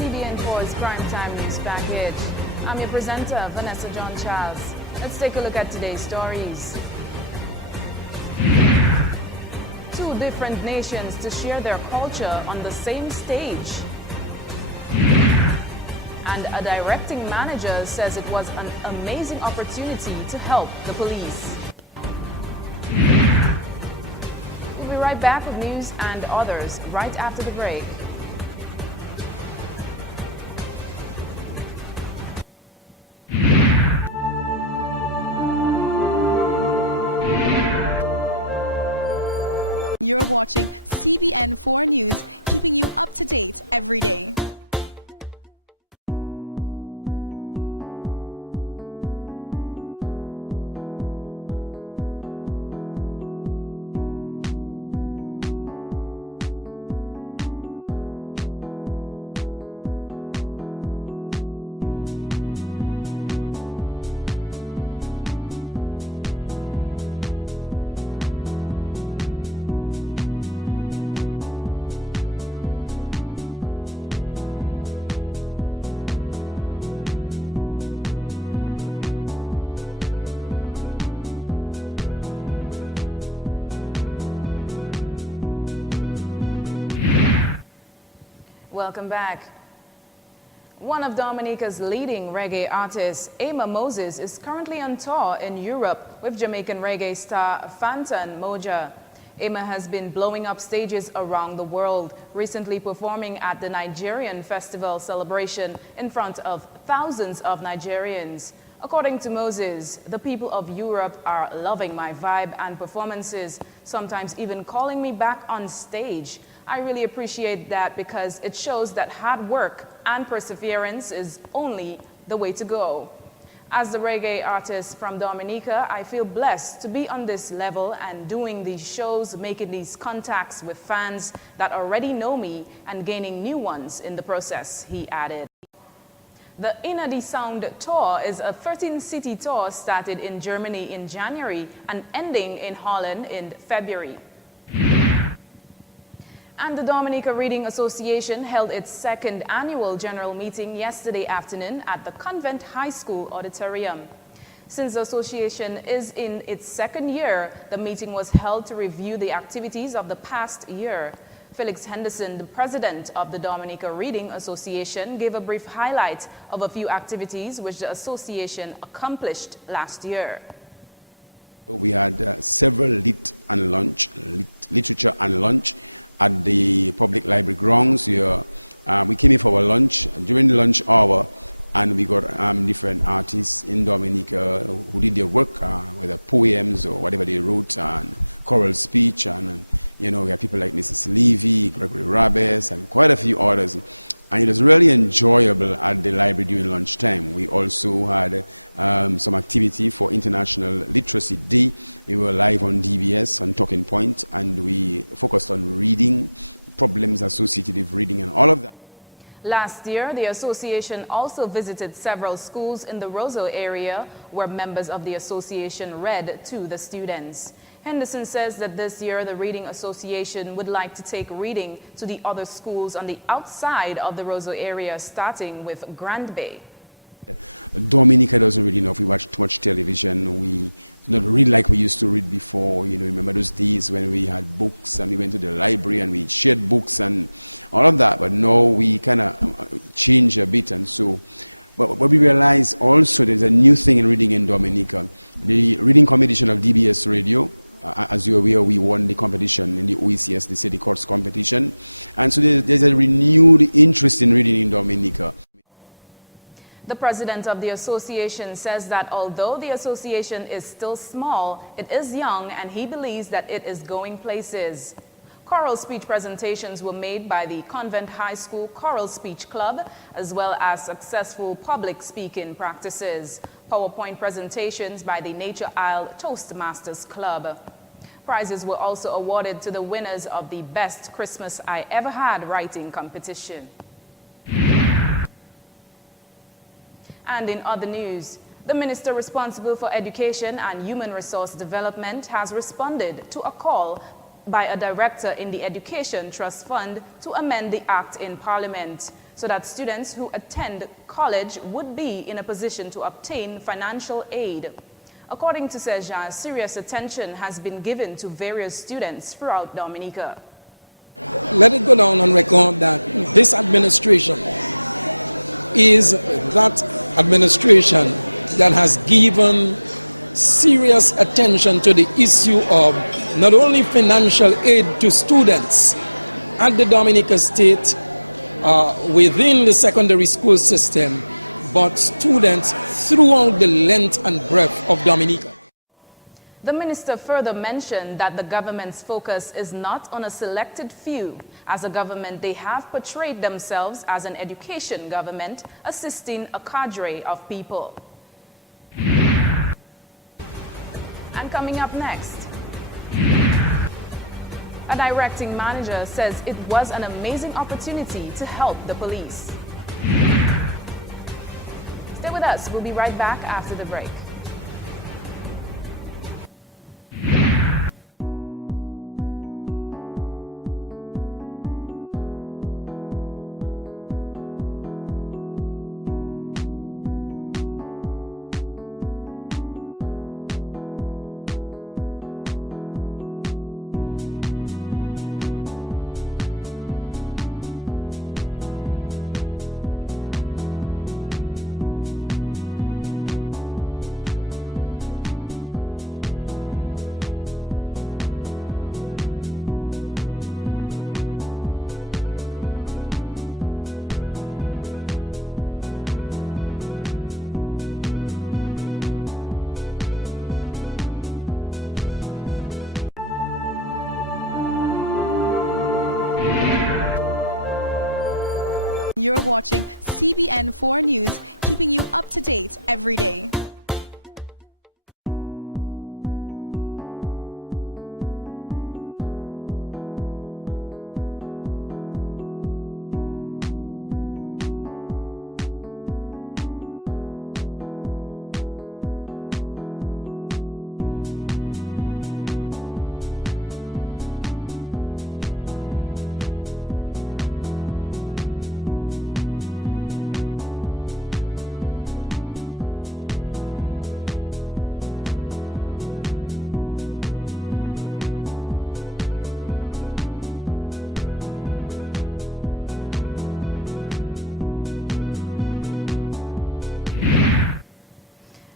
CBN4's Primetime News Package. I'm your presenter, Vanessa John Charles. Let's take a look at today's stories. Two different nations to share their culture on the same stage. And a directing manager says it was an amazing opportunity to help the police. We'll be right back with news and others right after the break. You're watching CBN4 News, keeping you up to date every day. Welcome back. One of Dominica's leading reggae artists, Ama Moses, is currently on tour in Europe with Jamaican reggae star Fantan Mojah. Ama has been blowing up stages around the world, recently performing at the Nigerian Festival celebration in front of thousands of Nigerians. According to Moses, the people of Europe are loving my vibe and performances, sometimes even calling me back on stage. I really appreciate that because it shows that hard work and perseverance is only the way to go. As the reggae artist from Dominica, I feel blessed to be on this level and doing these shows, making these contacts with fans that already know me and gaining new ones in the process, he added. The Inner the Sound tour is a 13-city tour started in Germany in January and ending in Holland in February. And the Dominica Reading Association held its second annual general meeting yesterday afternoon at the Convent High School auditorium. Since the association is in its second year, the meeting was held to review the activities of the past year. Felix Henderson, the president of the Dominica Reading Association, gave a brief highlight of a few activities which the association accomplished last year. We had several literature and lunch at the public library grounds. We came in for our lunch during the lunch hour, and we got different artists in Dominica who did their work, whether poems or whatever they wrote, and choral speech, and we had people like Mrs. Levy, Gregory Rabes, and quite a few others. And it was really enjoyable at the library during lunchtime. We also had some activity for International Literacy Day. We were live on DBS, on Talking Point, and we focused on reading, problems associated with reading, and all of that. Last year, the association also visited several schools in the Roseau area where members of the association read to the students. Henderson says that this year the Reading Association would like to take reading to the other schools on the outside of the Roseau area, starting with Grand Bay. Dominica doesn't really know if we watch too much television. We not read like we used to read before. Remember those days when we had books and we went to the library and we shared books and all of that. But now we kind of change a bit, and so. But we realize also there's a new thing in reading in Dominica. The reading competition of DBS Radio. As you're aware, we won the competition in the OECS, the City Courts competition. And so there's a renewed interest in reading in Dominica. The president of the association says that although the association is still small, it is young, and he believes that it is going places. Choral speech presentations were made by the Convent High School Choral Speech Club, as well as successful public speaking practices. PowerPoint presentations by the Nature Isle Toastmasters Club. Prizes were also awarded to the winners of the Best Christmas I Ever Had writing competition. And in other news, the minister responsible for education and human resource development has responded to a call by a director in the Education Trust Fund to amend the act in Parliament. so that students who attend college would be in a position to obtain financial aid. According to Sejan, serious attention has been given to various students throughout Dominica. Let it go down on record that this administration is that administration that has given serious attention to the issue of not only financial aid to students at the Dominica State within the secondary school system, but students throughout the length and breadth of Dominica. The minister further mentioned that the government's focus is not on a selected few. As a government, they have portrayed themselves as an education government assisting a cadre of people. And coming up next, a directing manager says it was an amazing opportunity to help the police. Stay with us. We'll be right back after the break. You're watching CBN4 News, keeping you up to date every day.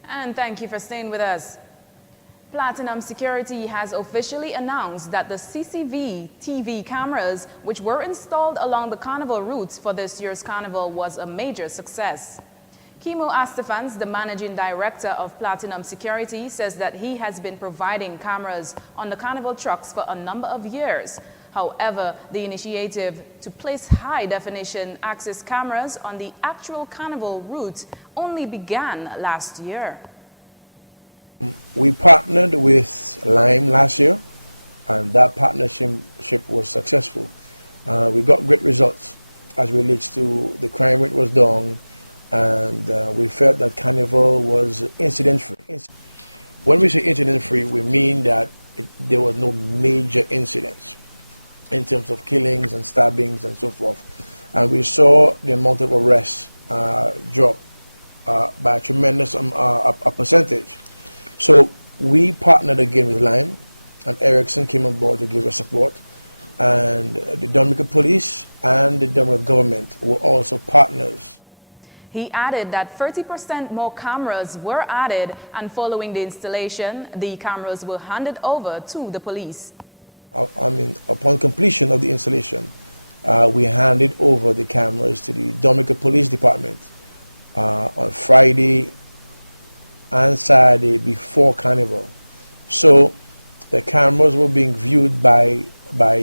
And thank you for staying with us. Platinum Security has officially announced that the CCV TV cameras, which were installed along the carnival routes for this year's carnival, was a major success. Kimo Astefans, the managing director of Platinum Security, says that he has been providing cameras on the carnival trucks for a number of years. However, the initiative to place high-definition access cameras on the actual carnival route only began last year. We partnered with Lime last year, and that partnership was successful. We got great results as relates to the crime rate was down, and we felt that Carnival was incident-free. When we say incident-free, we mean that there was no major incidents in terms of killings and stabbings and so forth. And we saw the amount of arrests drop by a tremendous percentage. So we partnered again with Lime, and Ericsson came on board to give us support. And the Dominica Police and the Dominica government were also partners. He added that 30% more cameras were added, and following the installation, the cameras were handed over to the police. Upon completion of the installation, we handed over the cameras to the Dominica Police Department on Friday and Saturday before Carnival. So the cameras were being viewed by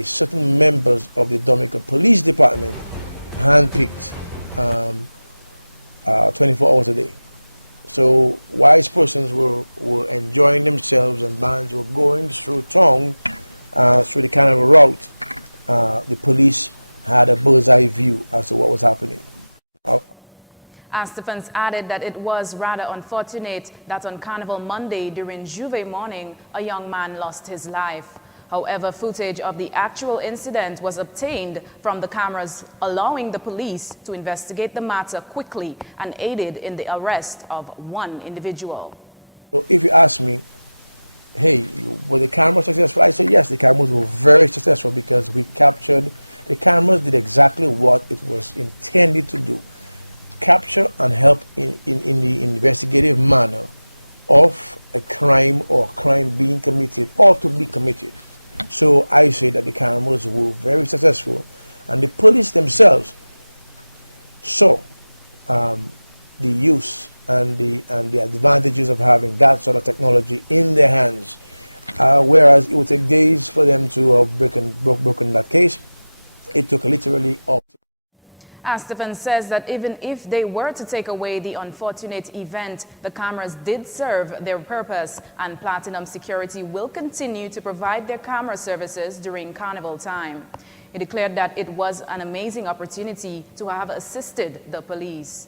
certain members of the Dominica Police Department, handpicked 24 hours a day. So wise persons were enjoying themselves, and bands were going through town, through the Carnival route. The police had a bird's eye view as to what was happening. Astefans added that it was rather unfortunate that on Carnival Monday during Juve morning, a young man lost his life. However, footage of the actual incident was obtained from the cameras, allowing the police to investigate the matter quickly and aided in the arrest of one individual. So if you ask me, hey, were the cameras successful? I say yes, the cameras were very successful because we captured, the cameras did exactly what it was intended to do. Capture and help in the investigative manner of a crime or crime being committed or to be committed. So I say that the cameras were very successful, and the police themselves saw the use and the advantages of having that sort of technology in their hands. Whereas it would take days for them to have broken that case, it took literally up. Astephen says that even if they were to take away the unfortunate event, the cameras did serve their purpose, and Platinum Security will continue to provide their camera services during carnival time. He declared that it was an amazing opportunity to have assisted the police.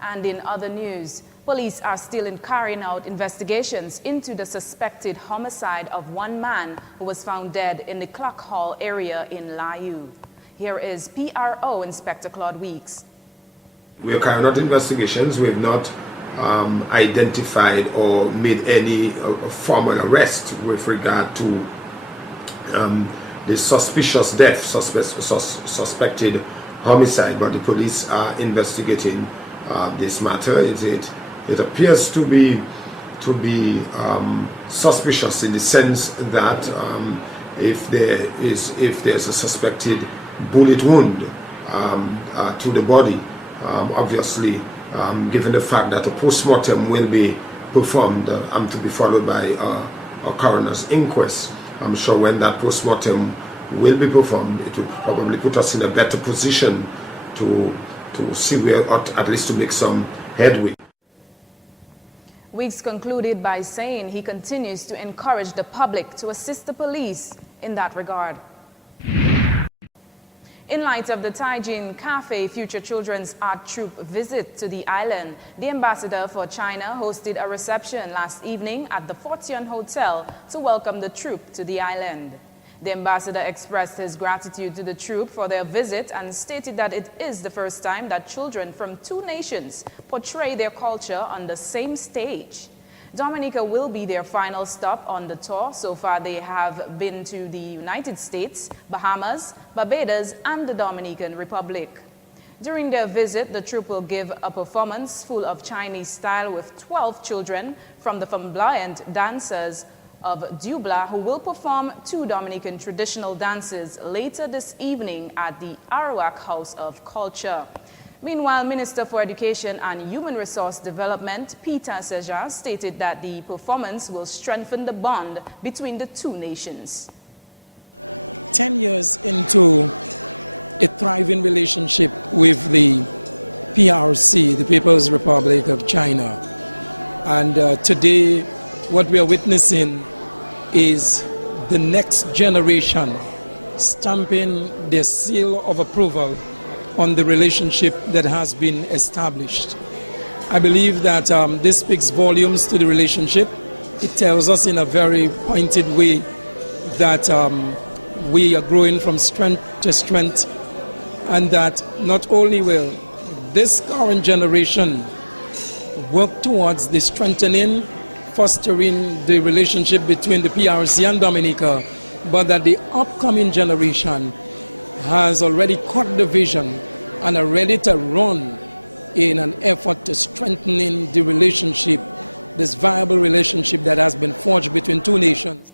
And in other news, police are still carrying out investigations into the suspected homicide of one man who was found dead in the Clock Hall area in Layu. Here is PRO Inspector Claude Weeks. We are carrying out investigations. We have not identified or made any formal arrest with regard to the suspicious death, suspected homicide, but the police are investigating this matter. It appears to be suspicious in the sense that if there's a suspected bullet wound to the body, obviously, given the fact that a post-mortem will be performed to be followed by a coroner's inquest, I'm sure when that post-mortem will be performed, it will probably put us in a better position to see where, or at least to make some headway. Weeks concluded by saying he continues to encourage the public to assist the police in that regard. In light of the Taijin Cafe Future Children's Art Troupe visit to the island, the ambassador for China hosted a reception last evening at the Fortune Hotel to welcome the troupe to the island. The ambassador expressed his gratitude to the troupe for their visit and stated that it is the first time that children from two nations portray their culture on the same stage. Dominica will be their final stop on the tour. So far, they have been to the United States, Bahamas, Barbados, and the Dominican Republic. During their visit, the troupe will give a performance full of Chinese style with 12 children from the flamboyant dancers of Dubla, who will perform 2 Dominican traditional dances later this evening at the Arawak House of Culture. Meanwhile, Minister for Education and Human Resource Development, Peter Seja, stated that the performance will strengthen the bond between the two nations. 10 years into a thriving relationship with the PRC, the People's Republic of China. And today, what we are witnessing is the next generation stamping their seal of approval on the relationship that has been established. I believe that this speaks volumes to the relationship. It tells us in a very pointed way that we are growing from strength to strength, and that not only will this current generation work towards the strengthening, fostering the relationship between the PRC and Dominica, but that the upcoming generation has already caught the vision and are ready to run in an effort to strengthening the relationship, this viable relationship that has been forged between two nations.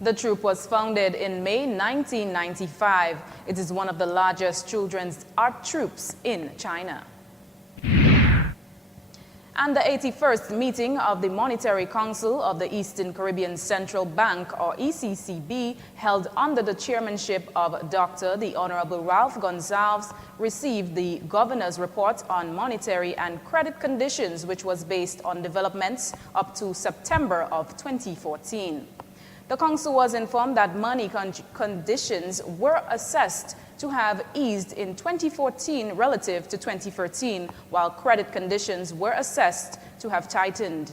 The troupe was founded in May 1995. It is one of the largest children's art troupes in China. And the 81st meeting of the Monetary Council of the Eastern Caribbean Central Bank, or ECCB, held under the chairmanship of Dr. the Honorable Ralph Gonsalves, received the Governor's report on monetary and credit conditions, which was based on developments up to September of 2014. The Council was informed that money conditions were assessed to have eased in 2014 relative to 2013, while credit conditions were assessed to have tightened.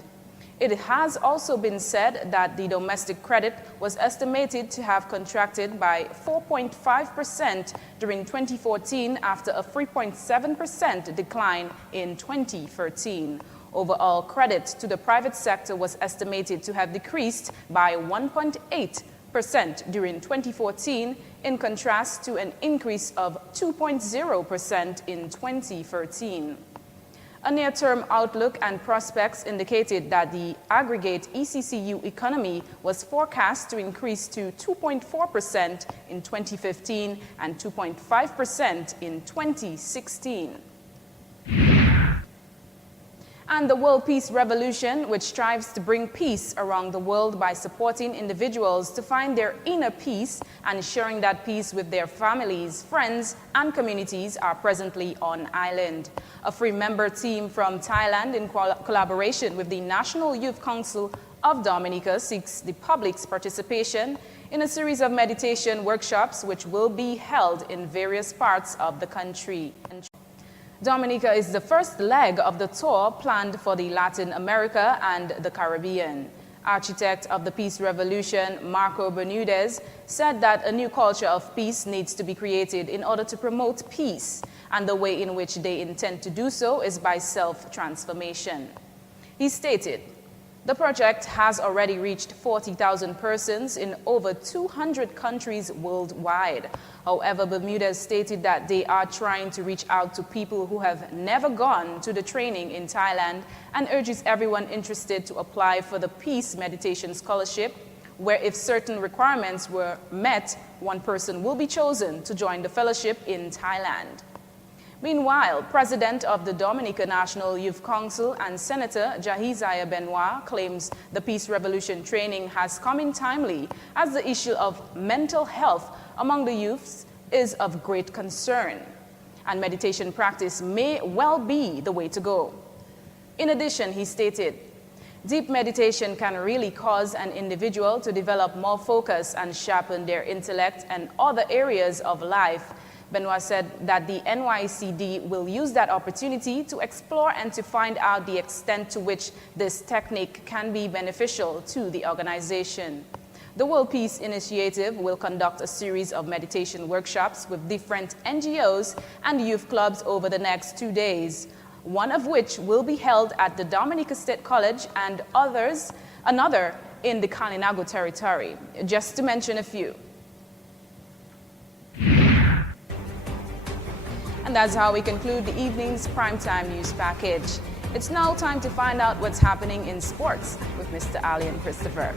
It has also been said that the domestic credit was estimated to have contracted by 4.5% during 2014 after a 3.7% decline in 2013. Overall credit to the private sector was estimated to have decreased by 1.8% during 2014, in contrast to an increase of 2.0% in 2013. A near-term outlook and prospects indicated that the aggregate ECCU economy was forecast to increase to 2.4% in 2015 and 2.5% in 2016. And the World Peace Revolution, which strives to bring peace around the world by supporting individuals to find their inner peace and sharing that peace with their families, friends, and communities, are presently on island. A free member team from Thailand, in collaboration with the National Youth Council of Dominica, seeks the public's participation in a series of meditation workshops which will be held in various parts of the country. Dominica is the first leg of the tour planned for the Latin America and the Caribbean. Architect of the Peace Revolution, Marco Bermudez, said that a new culture of peace needs to be created in order to promote peace, and the way in which they intend to do so is by self-transformation. He stated, "The project has already reached 40,000 persons in over 200 countries worldwide." However, Bermudez stated that they are trying to reach out to people who have never gone to the training in Thailand and urges everyone interested to apply for the Peace Meditation Scholarship, where if certain requirements were met, one person will be chosen to join the fellowship in Thailand. Meanwhile, President of the Dominica National Youth Council and Senator Jahizaya Benoit claims the Peace Revolution training has come in timely, as the issue of mental health among the youths is of great concern, and meditation practice may well be the way to go. In addition, he stated, "Deep meditation can really cause an individual to develop more focus and sharpen their intellect and other areas of life." Benoit said that the NYCD will use that opportunity to explore and to find out the extent to which this technique can be beneficial to the organization. The World Peace Initiative will conduct a series of meditation workshops with different NGOs and youth clubs over the next 2 days, one of which will be held at the Dominica State College and another in the Kalinago territory, just to mention a few. And that's how we conclude the evening's primetime news package. It's now time to find out what's happening in sports with Mr. Alien Christopher.